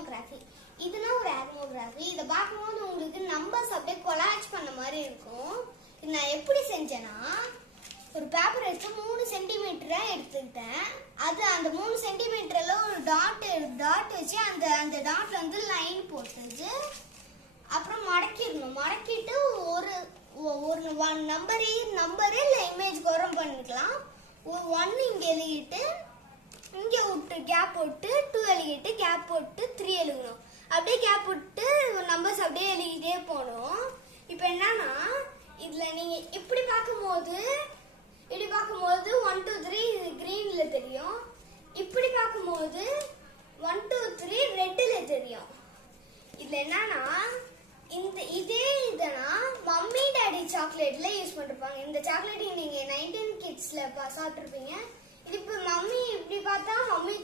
ஆர்மோகிராஃபி. இதுனா ஒரு ஆர்மோகிராஃபி. இதை பார்க்கும்போது உங்களுக்கு நம்பர்ஸ் அப்படியே கொலாஜ் பண்ண மாதிரி இருக்கும். இது நான் எப்படி செஞ்சேன்னா, ஒரு பேப்பர் எடுத்து 3 சென்டிமீட்டரை எடுத்துக்கிட்டேன். அது அந்த 3 சென்டிமீட்டர்ல ஒரு டாட் வச்சு அந்த டாட்ல வந்து லைன் போட்டுச்சு. அப்புறம் மடக்கிட்டு ஒரு நம்பரே இல்லை இமேஜ் குறம் பண்ணிக்கலாம். ஒரு 1 இங்கே எழுதிட்டு இங்கே விட்டு கேப் போட்டு 2 எழுதிட்டு கேப் போட்டு 3 எழுதணும். அப்படியே கேப் போட்டு நம்பர்ஸ் அப்படியே எழுதிட்டே போகணும். இப்போ என்னன்னா, இதில் நீங்கள் இப்படி பார்க்கும்போது 1 2 3 கிரீன்ல தெரியும். இப்படி பார்க்கும்போது 1 2 3 ரெட்ல தெரியும். இதுல என்னன்னா, இதனா மம்மி டாடி சாக்லேட்ல யூஸ் பண்ணிருப்பாங்க. இந்த சாக்லேட் நீங்க 19 கிட்ஸ்ல சாப்பிட்டுருப்பீங்க. இது இப்ப மம்மி இப்படி பார்த்தா மம்மி